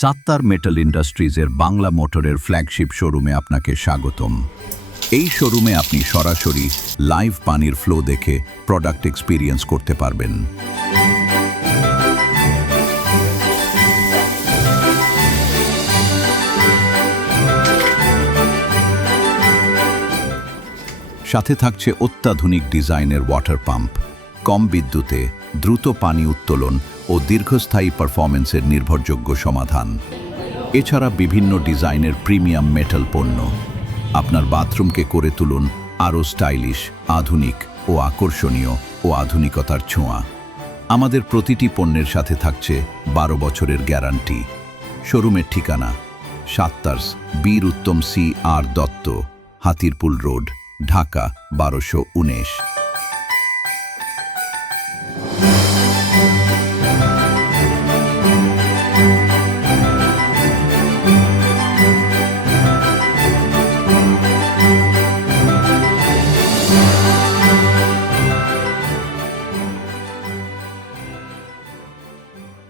Sattar metal ইন্ডাস্ট্রিজের Bangla মোটরের flagship শোরুমে আপনাকে স্বাগতম। এই শোরুমে আপনি সরাসরি লাইভ পানির ফ্লো দেখে প্রোডাক্ট এক্সপিরিয়েন্স করতে পারবেন। সাথে থাকছে অত্যাধুনিক ডিজাইনের ওয়াটার পাম্প, কম বিদ্যুতে দ্রুত পানি উত্তোলন ও দীর্ঘস্থায়ী পারফরম্যান্সের নির্ভরযোগ্য সমাধান। এছাড়া বিভিন্ন ডিজাইনের প্রিমিয়াম মেটাল পণ্য আপনার বাথরুমকে করে তুলুন আরও স্টাইলিশ, আধুনিক ও আকর্ষণীয় ও আধুনিকতার ছোঁয়া। আমাদের প্রতিটি পণ্যের সাথে থাকছে 12 বছরের গ্যারান্টি। শোরুমের ঠিকানা সাত্তার্স, বীর উত্তম সি আর দত্ত, হাতিরপুল রোড, ঢাকা 1219।